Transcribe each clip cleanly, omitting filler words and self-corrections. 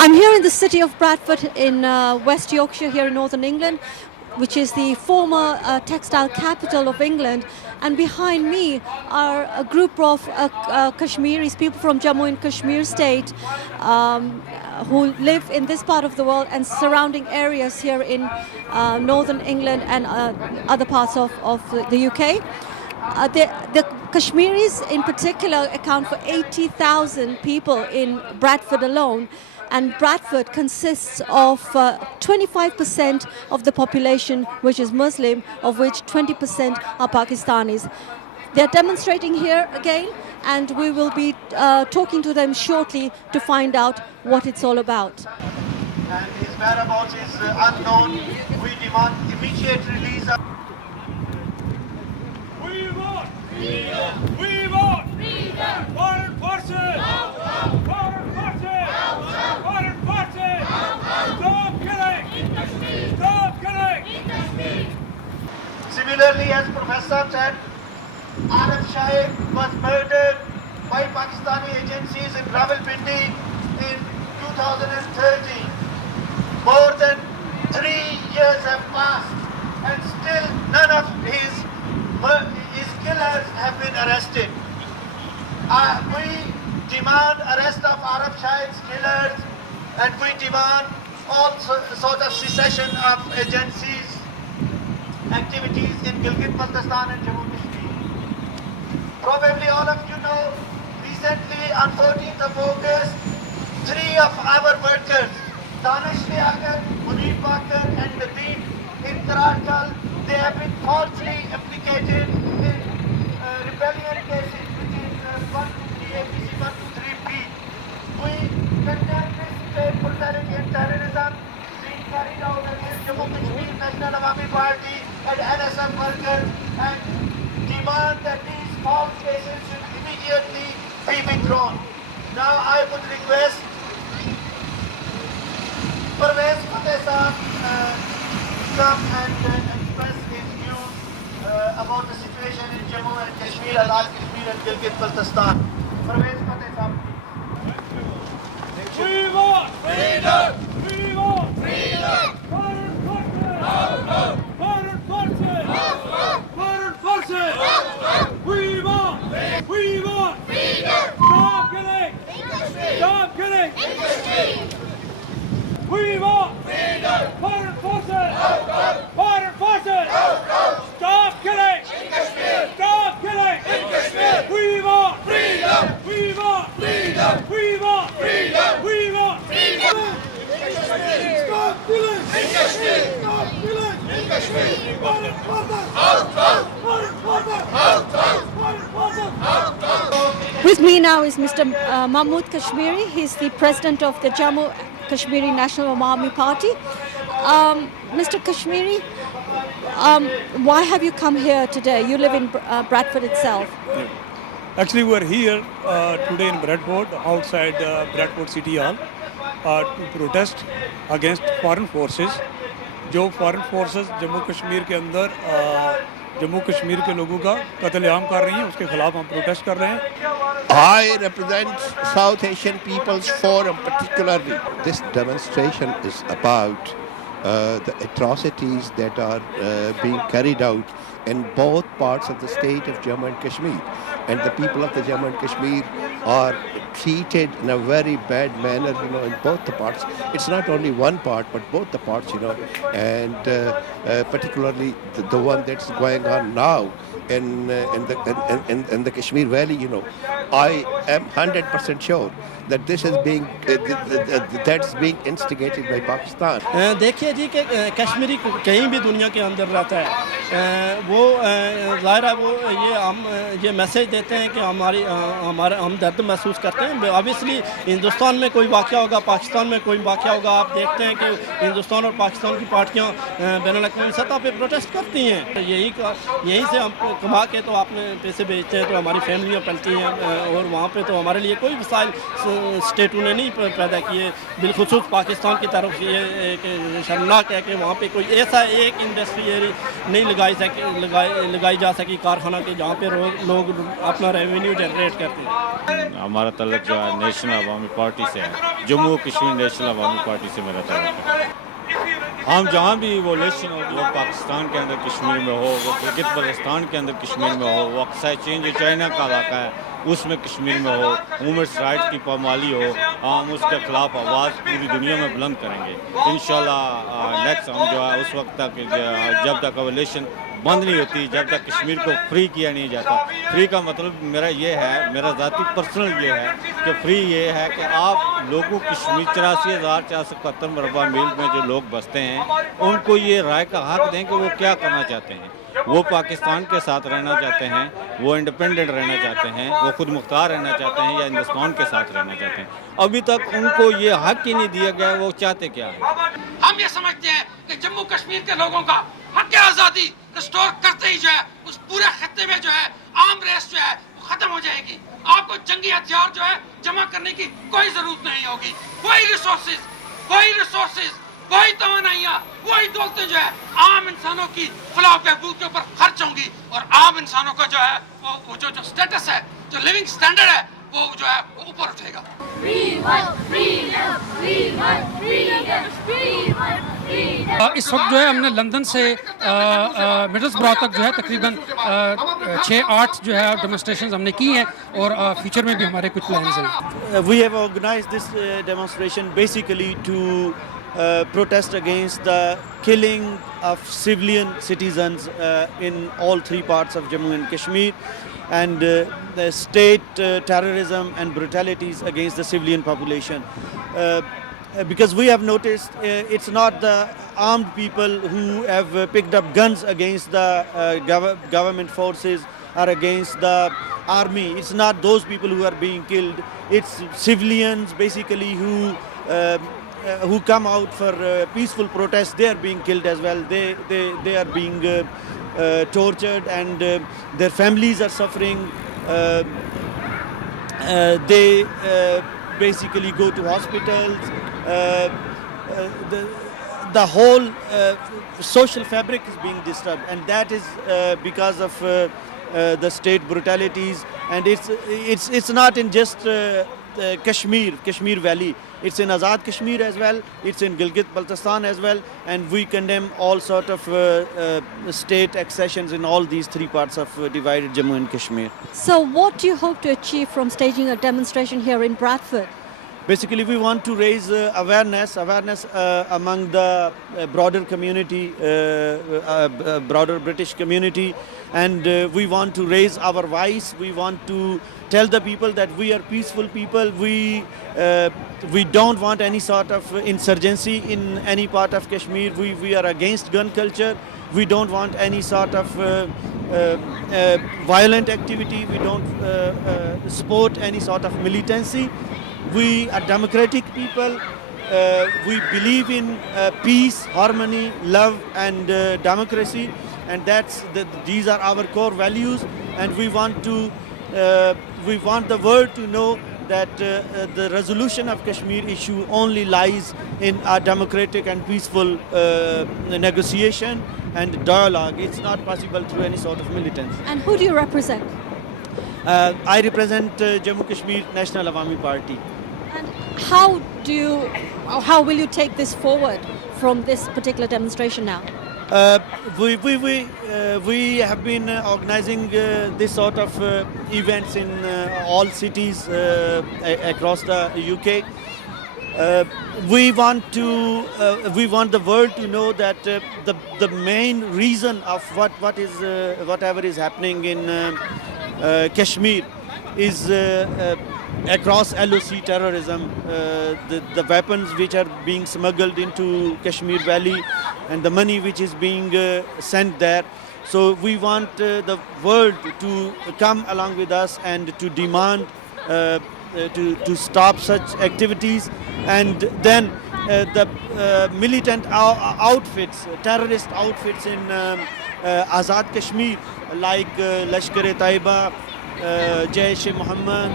I'm here in the city of Bradford in West Yorkshire here in northern England, which is the former textile capital of England. And behind me are a group of Kashmiris, people from Jammu and Kashmir state, who live in this part of the world and surrounding areas here in northern England and other parts of the UK. The Kashmiris in particular account for 80,000 people in Bradford alone. And Bradford consists of 25% of the population which is Muslim, of which 20% are Pakistanis. They're demonstrating here again, and we will be talking to them shortly to find out what it's all about. And his whereabouts is unknown. We demand immediate release of... We want freedom! We want freedom! Foreign forces! Foreign forces! Foreign forces! Stop killing! Stop killing! Similarly, as Professor said, Arif Shaikh was murdered by Pakistani agencies in Rawalpindi in 2013. More than 3 years have passed and still none of his killers have been arrested. We demand arrest of Arif Shaikh's killers, and we demand all sort of cessation of agencies' activities in Gilgit-Baltistan and Jammu and Kashmir. Probably all of you know, recently on 14th of August, 3 of our workers, Danish Liaquat, Munir Bakar and Nadeem in Karakal, they have been falsely implicated in rebellion cases, which is 123 APC 123B. We condemn this state brutality and terrorism being carried out against Jammu and Kashmir National Awami Party and NSF workers, and demand that these false cases should immediately be withdrawn. Now I would request Parvez Fateh Saab come and express his views about the situation in Jammu and Kashmir, Azad Kashmir and Gilgit-Baltistan. Parvez Fateh Saab. We want freedom! We want freedom! Foreign forces! Foreign forces! Foreign forces! We want freedom! Stop killing! Stop killing! We want freedom! Foreign forces! Foreign forces! Stop killing! Stop killing! We want freedom! We want freedom! We want freedom! We want freedom! Stop killing! Stop killing! Foreign forces! Foreign forces! Foreign forces! With me now is Mr. Mahmood Kashmiri. He's the president of the Jammu Kashmiri National Awami Party. Mr. Kashmiri, why have you come here today? You live in Bradford itself. Actually, we're here today in Bradford, outside Bradford City Hall, to protest against foreign forces. जो foreign forces Jammu Kashmir के अंदर जम्मू कश्मीर के लोगों का कत्लेआम कर रही हैं, उसके खिलाफ हम प्रोटेस्ट कर रहे हैं. I represent South Asian People's Forum particularly. This demonstration is about the atrocities that are being carried out in both parts of the state of Jammu and Kashmir. And the people of the Jammu and Kashmir are treated in a very bad manner, in both the parts. It's not only one part, but both the parts, and particularly the one that's going on now in the Kashmir Valley, I am 100% sure that this is that's being instigated by Pakistan. देखिए जी कि कश्मीरी कहीं भी दुनिया के अंदर रहता है, वो ज़ाहिर है वो ये मैसेज देते हैं कि हम दर्द महसूस करते हैं. ऑब्वियसली हिंदुस्तान में कोई वाक़या होगा, पाकिस्तान में कोई वाक़या होगा, आप देखते हैं कि हिंदुस्तान और पाकिस्तान की पार्टियाँ बैनुल-अक़वामी सतह पे प्रोटेस्ट करती हैं. यहीं से हम कमा के तो आपने पैसे भेजते हैं तो हमारी फैमिलियाँ पलती हैं, और वहाँ पे तो हमारे लिए कोई वसाइल स्टेटों ने नहीं पैदा किए. बिलखुसूस पाकिस्तान की तरफ ये एक शर्मनाक है कि वहाँ पे कोई ऐसा एक इंडस्ट्री نہیں لگائی جا سکی کارخانہ کے جہاں پہ لوگ اپنا ریونیو جنریٹ کرتے ہیں. ہمارا تعلق جو ہے نیشنل عوامی پارٹی سے ہے. جموں کشمیر نیشنل عوامی پارٹی سے میرا تعلق ہے. ہم جہاں بھی وہ الیکشن ہو, وہ پاکستان کے اندر کشمیر میں ہو, وہ گلگت بلتستان کے اندر کشمیر میں ہو, وہ اقصی چین جو چائنا کا علاقہ ہے اس میں کشمیر میں ہو, وومنس رائٹ کی پامالی ہو, ہم اس کے خلاف آواز پوری دنیا میں بلند کریں گے انشاءاللہ. نیکسٹ ہم جو ہے اس وقت تک جب تک الیکشن بند نہیں ہوتی, جب تک کشمیر کو فری کیا نہیں جاتا. فری کا مطلب میرا یہ ہے, میرا ذاتی پرسنل یہ ہے کہ فری یہ ہے کہ آپ لوگوں کشمیر 84,471 مربع میل میں جو لوگ بستے ہیں ان کو یہ رائے کا حق دیں کہ وہ کیا کرنا چاہتے ہیں. وہ پاکستان کے ساتھ رہنا چاہتے ہیں, وہ انڈیپینڈنٹ رہنا چاہتے ہیں, وہ خود مختار رہنا چاہتے ہیں, یا ہندوستان کے ساتھ رہنا چاہتے ہیں. ابھی تک ان کو یہ حق ہی نہیں دیا گیا, وہ چاہتے کیا ہیں. ہم یہ سمجھتے ہیں کہ جموں کشمیر کے لوگوں کا حق آزادی ریسٹور کرتے ہی جو ہے اس پورے خطے میں جو ہے عام ریس جو ہے وہ ختم ہو جائے گی. آپ کو جنگی ہتھیار جو ہے جمع کرنے کی کوئی ضرورت نہیں ہوگی. کوئی کوئی توانائیاں, کوئی دولتیں جو ہے عام انسانوں کی فلاح و بہبود کے اوپر خرچ ہوں گی, اور عام انسانوں کا جو ہے وہ جو سٹیٹس ہے, جو لیونگ سٹینڈرڈ ہے, وہ جو ہے وہ اوپر اٹھے گا. اس وقت جو ہے ہم نے لندن سے مڈلسبرا تک جو ہے تقریباً 6-8 جو ہے ڈیمونسٹریشنز ہم نے کی ہیں, اور فیوچر میں بھی ہمارے کچھ پلانز ہیں. We have organized this demonstration basically to protest against the killing of civilian citizens in all three parts of Jammu and Kashmir, and the state terrorism and brutalities against the civilian population. Because we have noticed it's not the armed people who have picked up guns against the government forces or against the army. It's not those people who are being killed. It's civilians basically who come out for peaceful protests. They are being killed as well. They are being tortured, and their families are suffering. They basically go to hospitals. The whole social fabric is being disturbed, and that is because of the state brutalities. And it's not in just Kashmir Valley. It's in Azad Kashmir as well. It's in Gilgit-Baltistan as well. And we condemn all sort of state accessions in all these three parts of divided Jammu and Kashmir. So what do you hope to achieve from staging a demonstration here in Bradford? Basically, we want to raise awareness among the broader community, broader British community, and we want to raise our voice. We want to tell the people that we are peaceful people. We don't want any sort of insurgency in any part of Kashmir. We are against gun culture. We don't want any sort of violent activity. We don't support any sort of militancy. We are democratic people. We believe in peace, harmony, love, and democracy, and these are our core values. And we want the world to know that the resolution of Kashmir issue only lies in a democratic and peaceful negotiation and dialogue. It's not possible through any sort of militants. And who do you represent? I represent Jammu Kashmir National Awami Party. And how will you take this forward from this particular demonstration now? We have been organizing this sort of events in all cities across the UK. We want the world to know that the main reason of whatever is happening in Kashmir is across LOC terrorism, the weapons which are being smuggled into Kashmir Valley, and the money which is being sent there. So we want the world to come along with us and to demand to stop such activities. And then the militant outfits, terrorist outfits in Azad Kashmir, like Lashkar-e-Taiba, Jaish-e-Mohammed,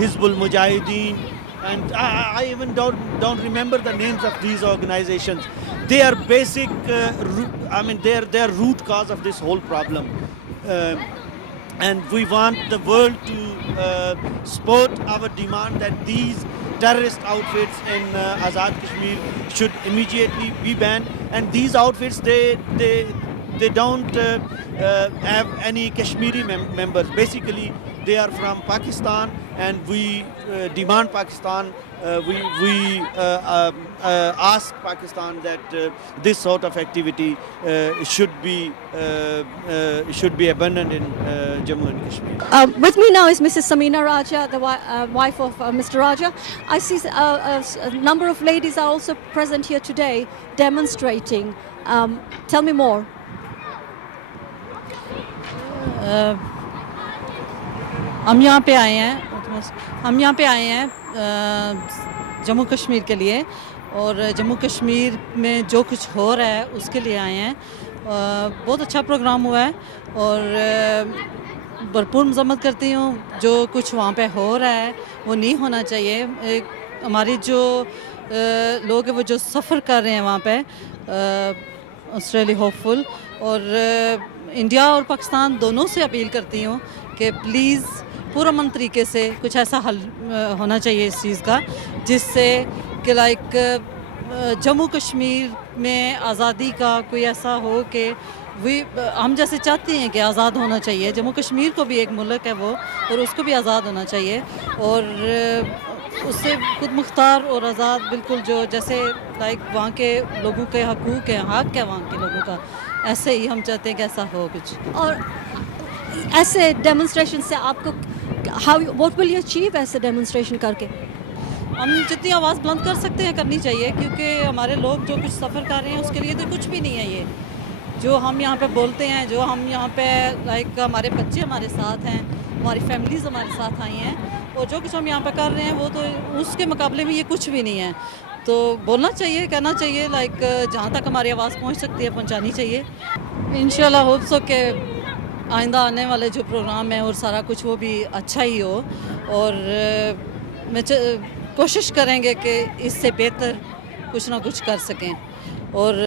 Hizbul Mujahideen, and I even don't remember the names of these organizations. they are basic, they are root cause of this whole problem. And we want the world to support our demand that these terrorist outfits in Azad Kashmir should immediately be banned. And these outfits, they don't have any Kashmiri members. Basically, they are from Pakistan, and we demand Pakistan. We ask Pakistan that this sort of activity should be abandoned in Jammu and Kashmir. With me now is Mrs. Samina Raja, the wife of Mr. Raja. I see a number of ladies are also present here today demonstrating. Tell me more. हम यहाँ पे आए हैं जम्मू कश्मीर के लिए, और जम्मू कश्मीर में जो कुछ हो रहा है उसके लिए आए हैं। बहुत अच्छा प्रोग्राम हुआ है और भरपूर मजम्मत करती हूँ। जो कुछ वहाँ पे हो रहा है वो नहीं होना चाहिए। हमारी जो लोग हैं वो जो सफ़र कर रहे हैं वहाँ पे, ऑस्ट्रेलिया होपफुल, और इंडिया और पाकिस्तान दोनों से अपील करती हूँ कि प्लीज़ पुरअमन तरीके से कुछ ऐसा हल होना चाहिए इस चीज़ का, जिससे कि जम्मू कश्मीर में आज़ादी का कोई ऐसा हो कि हम जैसे चाहते हैं कि आज़ाद होना चाहिए। जम्मू कश्मीर को भी एक मुल्क है वो, और उसको भी आज़ाद होना चाहिए, और उससे खुद मुख्तार और आज़ाद बिल्कुल जो जैसे वहाँ के लोगों के हकूक़ हैं, हक़ है वहाँ के लोगों का, ऐसे ही हम चाहते हैं कि ऐसा हो कुछ। और ऐसे डेमोन्स्ट्रेशन से आपको what will you achieve ऐसे डेमोन्स्ट्रेशन करके? हम जितनी आवाज़ बुलंद कर सकते हैं करनी चाहिए, क्योंकि हमारे लोग जो कुछ सफ़र कर रहे हैं उसके लिए तो कुछ भी नहीं है। ये जो हम यहाँ पे बोलते हैं, जो हम यहाँ पे हमारे बच्चे हमारे साथ हैं, हमारी फैमिलीज़ हमारे साथ आई हैं, और जो कुछ हम यहाँ पे कर रहे हैं वो तो उसके मुकाबले में ये कुछ भी नहीं है। तो बोलना चाहिए, कहना चाहिए, जहाँ तक हमारी आवाज़ पहुँच सकती है पहुँचानी चाहिए। इंशाल्लाह होप सो के आइंदा आने वाले जो प्रोग्राम है और सारा कुछ वो भी अच्छा ही हो, और कोशिश करेंगे कि इससे बेहतर कुछ ना कुछ कर सकें। और